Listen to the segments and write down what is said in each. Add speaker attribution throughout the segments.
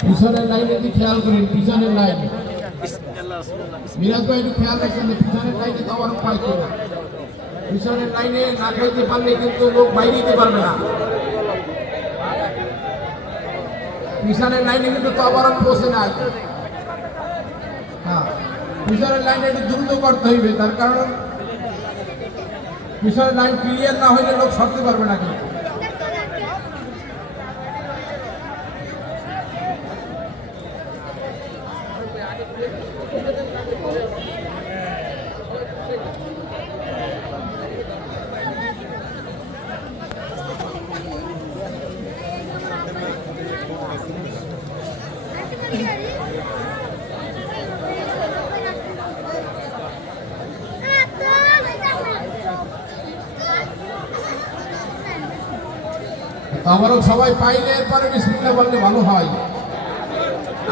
Speaker 1: পিছনের লাইনে একটু খেয়াল করেন পিছনের লাইন। মিরাজ ভাই, একটু খেয়াল রাখবেন যে পিছনের লাইনে তো আবার পাই কিনা পিছনের লাইনে না খাইতে পারলে কিন্তু লোক বাইরে দিতে পারবে না। পিছনের লাইনে কিন্তু আবার পৌঁছে নাই হ্যাঁ পিছনের লাইনে একটু দ্রুত করতে হইবে, তার কারণ পিছনের লাইন ক্লিয়ার না হইলে লোক সরতে পারবে না কিন্তু। আমারও সবাই পাইলে এরপরে বিসমিল্লা বললে ভালো হয়।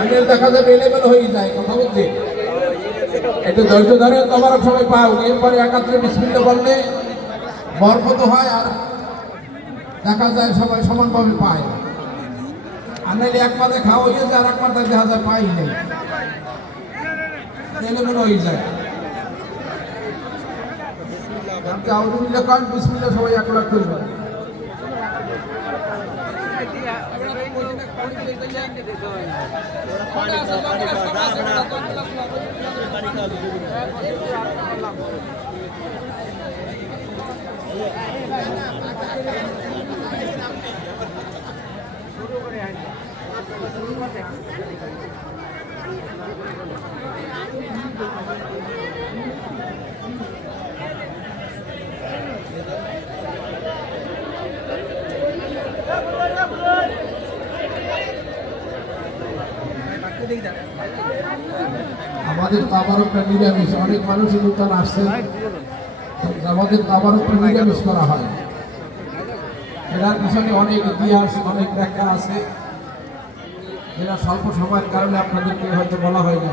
Speaker 1: আগের দেখা যাবে এলেবেল হয়ে যায়, কথা বলতে একটু ধৈর্য ধরে, তোমারও সবাই পাও। এরপরে একাত্রে বিসমিল্লা বললে বরকত হয় আর দেখা যায় সবাই সমানভাবে পায়। আর নাহলে এক মাথায় খাওয়া হয়ে যায় আর এক মাথায় দেখা যায়, পাই নেই। এলেবেল হয়ে যায়। আপনি আউদুল্লাহ খান বিসমিল্লা সবাই এক লাখ করবেন আমাদের তাবারকটা নিরামিষ। অনেক মানুষই নূতন আসছেন। আমাদের তাবারকটা নিরামিষ করা হয়। এটার পিছনে অনেক ইতিহাস, অনেক ব্যাখ্যা আছে। যেটা স্বল্প সময়ের কারণে আপনাদেরকে হয়তো বলা হয় না।